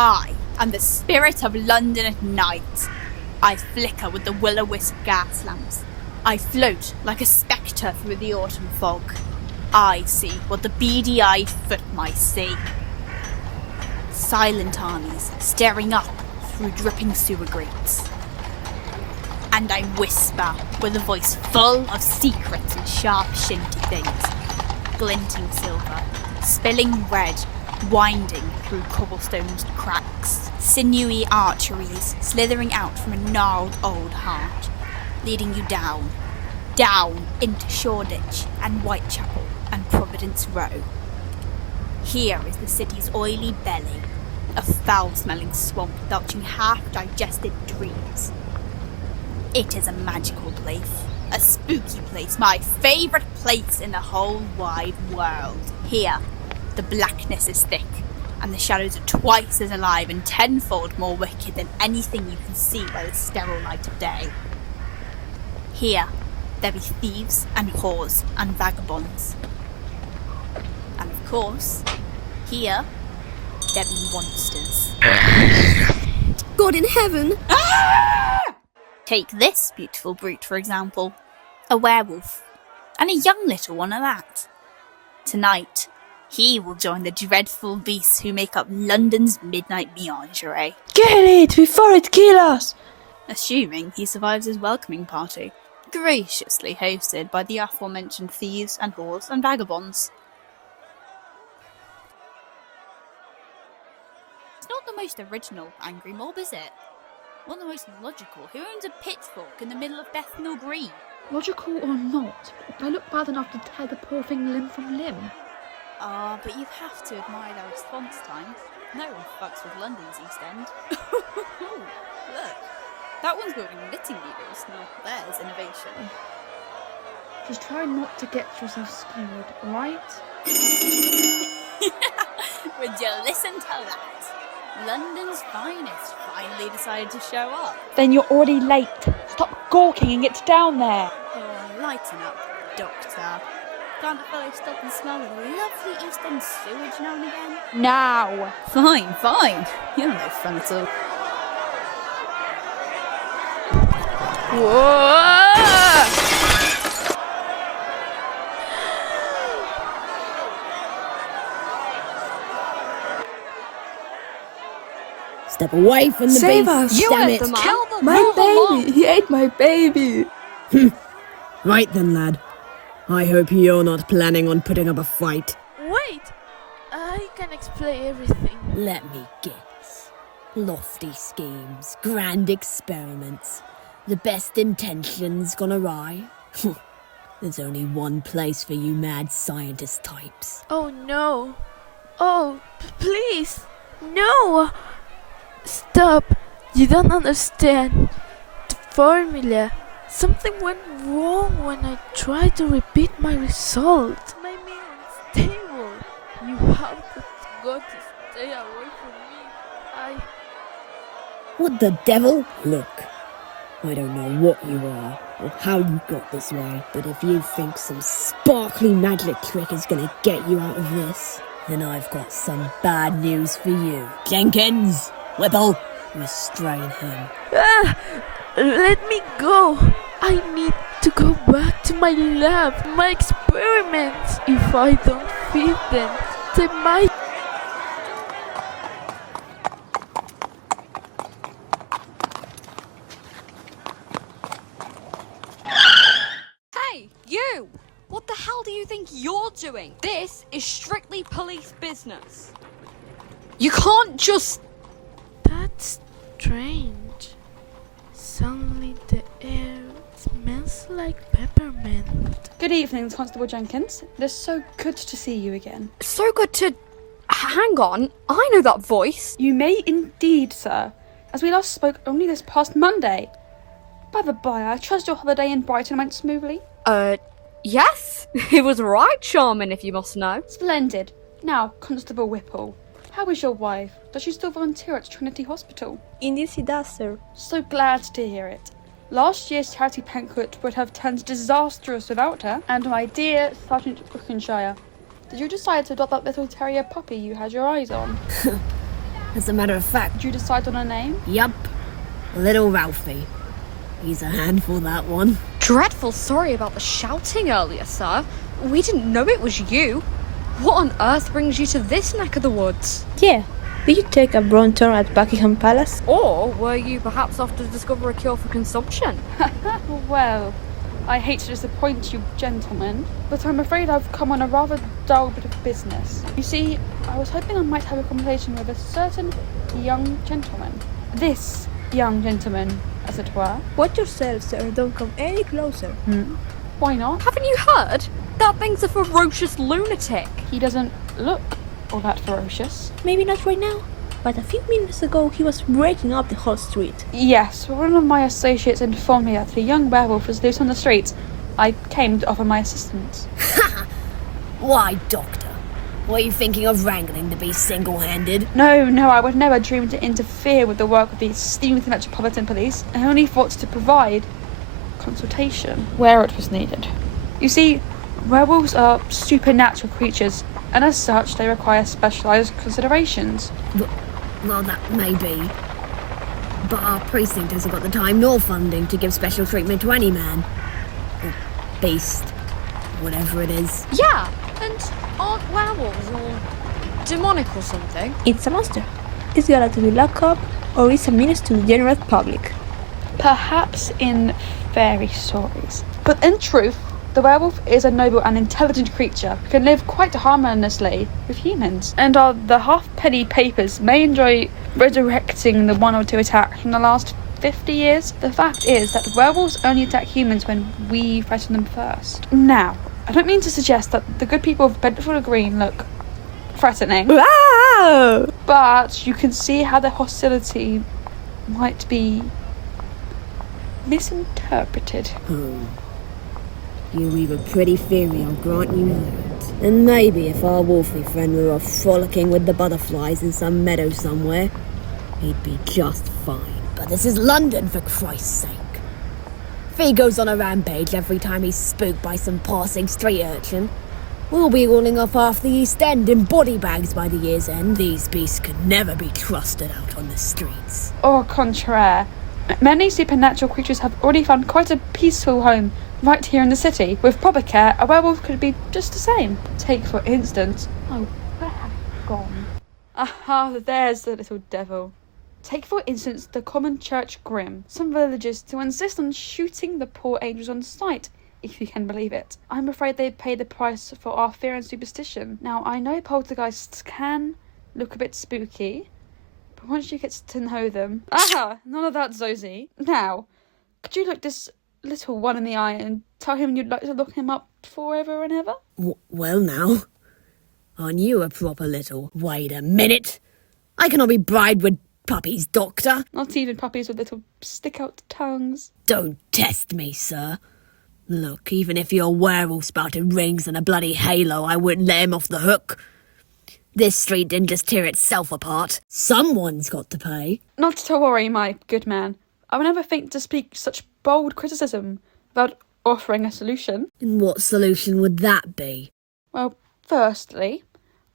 I am the spirit of London at night. I flicker with the will-o'-wisp gas lamps. I float like a spectre through the autumn fog. I see what the beady-eyed foot might see. Silent armies staring up through dripping sewer grates. And I whisper with a voice full of secrets and sharp shinty things. Glinting silver, spilling red, winding through cobblestone's cracks. Sinewy arteries slithering out from a gnarled old heart, leading you down into Shoreditch and Whitechapel and Providence Row. Here is the city's oily belly, a foul-smelling swamp belching half-digested dreams. It is a magical place, a spooky place, my favourite place in the whole wide world. Here, the blackness is thick, and the shadows are twice as alive and tenfold more wicked than anything you can see by the sterile light of day. Here, there be thieves and whores and vagabonds. And of course, here, there be monsters. God in heaven! Take this beautiful brute, for example. A werewolf. And a young little one at that. Tonight, he will join the dreadful beasts who make up London's midnight menagerie. Kill it before it kills us! Assuming he survives his welcoming party, graciously hosted by the aforementioned thieves and whores and vagabonds. It's not the most original angry mob, is it? One of the most logical. Who owns a pitchfork in the middle of Bethnal Green? Logical or not, I look bad enough to tear the poor thing limb from limb. But you have to admire their response time. No one fucks with London's East End. Look, that one's building knitting needles. Now there's innovation. Just try not to get yourself skewered, alright? Would you listen to that? London's finest finally decided to show up. Then you're already late. Stop gawking and get down there. Oh, lighten up, Doctor. Can't a fellow stop and smell the lovely East End sewage now and again? Now! Fine. You're no fun at all. Whoa! Step away from the Save beast, us. damn it! Kill them! My baby! He ate my baby! Right then, lad. I hope you're not planning on putting up a fight. Wait! I can explain everything. Let me guess. Lofty schemes, grand experiments, the best intentions gone awry. There's only one place for you mad scientist types. Oh no. Oh, please. No. Stop. You don't understand. The formula. Something went wrong when I tried to repeat my result. My mean unstable. You have got to stay away from me. What the devil? Look, I don't know what you are or how you got this way, but if you think some sparkly magic trick is gonna get you out of this, then I've got some bad news for you. Jenkins! Whipple! Restrain him. Let me go. I need to go back to my lab, my experiments. If I don't feed them, they might... Hey, you! What the hell do you think you're doing? This is strictly police business. You can't just... That's strange. Suddenly the air smells like peppermint. Good evening, Constable Jenkins. It is so good to see you again. So good to... Hang on, I know that voice. You may indeed, sir, as we last spoke only this past Monday. By the by, I trust your holiday in Brighton went smoothly? Yes. It was right charming, if you must know. Splendid. Now, Constable Whipple, how is your wife? Does she still volunteer at Trinity Hospital? Indeed she does, sir. So glad to hear it. Last year's charity banquet would have turned disastrous without her. And my dear Sergeant Brookenshire, did you decide to adopt that little terrier puppy you had your eyes on? As a matter of fact, Did you decide on a name? yup, little Ralphie. He's a handful, that one. Dreadful sorry about the shouting earlier, sir. We didn't know it was you. What on earth brings you to this neck of the woods? Yeah. Did you take a brown tour at Buckingham Palace? Or were you perhaps off to discover a cure for consumption? Well, I hate to disappoint you, gentlemen, but I'm afraid I've come on a rather dull bit of business. You see, I was hoping I might have a conversation with a certain young gentleman. This young gentleman, as it were. Watch yourself, sir. Don't come any closer. Why not? Haven't you heard? That thing's a ferocious lunatic. He doesn't look all that ferocious. Maybe not right now, but a few minutes ago he was breaking up the whole street. Yes, one of my associates informed me that a young werewolf was loose on the streets. I came to offer my assistance. Why, Doctor? Were you thinking of wrangling the beast single-handed? No, I would never dream to interfere with the work of the esteemed Metropolitan Police. I only thought to provide consultation where it was needed. You see, werewolves are supernatural creatures, and as such they require specialised considerations. Well, that may be. But our precinct hasn't got the time nor funding to give special treatment to any man. Or beast. Whatever it is. Yeah, and aren't werewolves all demonic or something? It's a monster. It's got to be locked up, or it's a menace to the general public. Perhaps in fairy stories. But in truth, the werewolf is a noble and intelligent creature who can live quite harmoniously with humans. And the halfpenny papers may enjoy resurrecting the one or two attacks from the last 50 years. The fact is that werewolves only attack humans when we threaten them first. Now, I don't mean to suggest that the good people of Bedford Green look threatening. Wow! But you can see how the hostility might be misinterpreted. You weave a pretty theory, I'll grant you that. And maybe if our wolfie friend were off frolicking with the butterflies in some meadow somewhere, he'd be just fine. But this is London, for Christ's sake. If he goes on a rampage every time he's spooked by some passing street urchin, we'll be rolling off half the East End in body bags by the year's end. These beasts could never be trusted out on the streets. Au contraire, many supernatural creatures have already found quite a peaceful home right here in the city. With proper care, a werewolf could be just the same. Take, for instance... Oh, where have you gone? Aha, there's the little devil. Take, for instance, the common church grim. Some villagers to insist on shooting the poor angels on sight, if you can believe it. I'm afraid they pay the price for our fear and superstition. Now, I know poltergeists can look a bit spooky, but once you get to know them... Aha! None of that, Zosie. Now, could you look this little one in the eye and tell him you'd like to look him up forever and ever? Well now, aren't you a proper little... Wait a minute! I cannot be bribed with puppies, Doctor. Not even puppies with little stick-out tongues. Don't test me, sir. Look, even if your werewolf spouted rings and a bloody halo, I wouldn't let him off the hook. This street didn't just tear itself apart. Someone's got to pay. Not to worry, my good man. I would never think to speak such bold criticism without offering a solution. And what solution would that be? Well, firstly,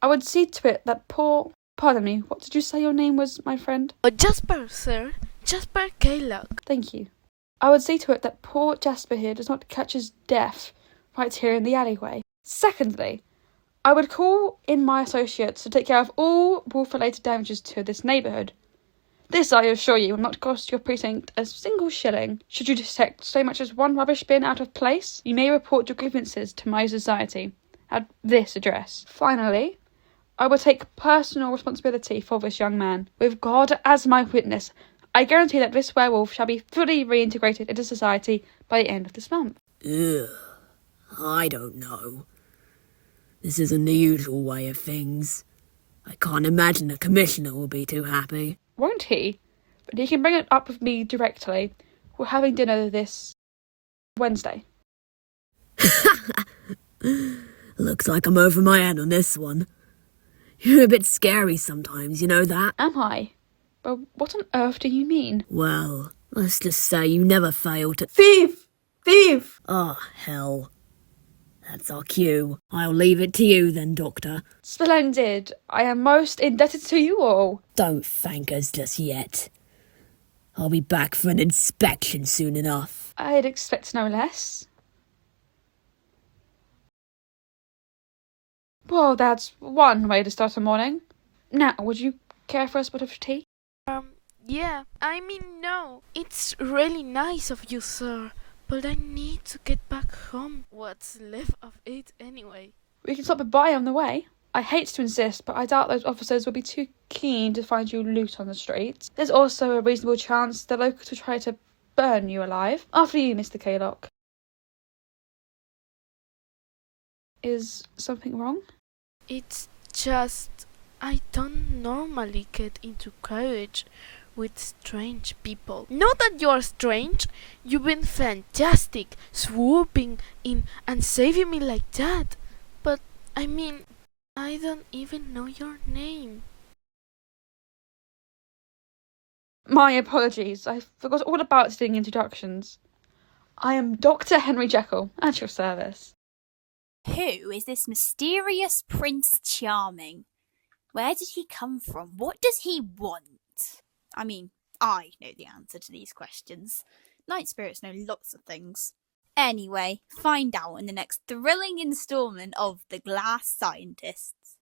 I would see to it that poor... Pardon me, what did you say your name was, my friend? Jasper, sir. Jasper Kaylock. Thank you. I would see to it that poor Jasper here does not catch his death right here in the alleyway. Secondly, I would call in my associates to take care of all wolf-related damages to this neighbourhood. This, I assure you, will not cost your precinct a single shilling. Should you detect so much as one rubbish bin out of place, you may report your grievances to my society at this address. Finally, I will take personal responsibility for this young man. With God as my witness, I guarantee that this werewolf shall be fully reintegrated into society by the end of this month. Ugh, I don't know. This isn't the usual way of things. I can't imagine the commissioner will be too happy. Won't he? But he can bring it up with me directly. We're having dinner this Wednesday. Looks like I'm over my head on this one. You're a bit scary sometimes, you know that? Am I? Well, what on earth do you mean? Well, let's just say you never fail to... Thief! Thief! Oh, hell. That's our cue. I'll leave it to you then, Doctor. Splendid. I am most indebted to you all. Don't thank us just yet. I'll be back for an inspection soon enough. I'd expect no less. Well, that's one way to start a morning. Now, would you care for a spot of tea? Yeah, I mean, no. It's really nice of you, sir. But I need to get back home. What's left of it anyway? We can stop by on the way. I hate to insist, but I doubt those officers will be too keen to find you loot on the streets. There's also a reasonable chance the locals will try to burn you alive. After you, Mr. Kaylock. Is something wrong? It's just I don't normally get into carriage with strange people. Not that you're strange. You've been fantastic, swooping in and saving me like that. But I mean, I don't even know your name. My apologies. I forgot all about doing introductions. I am Dr. Henry Jekyll, at your service. Who is this mysterious Prince Charming? Where did he come from? What does he want? I mean, I know the answer to these questions. Night spirits know lots of things. Anyway, find out in the next thrilling instalment of The Glass Scientist.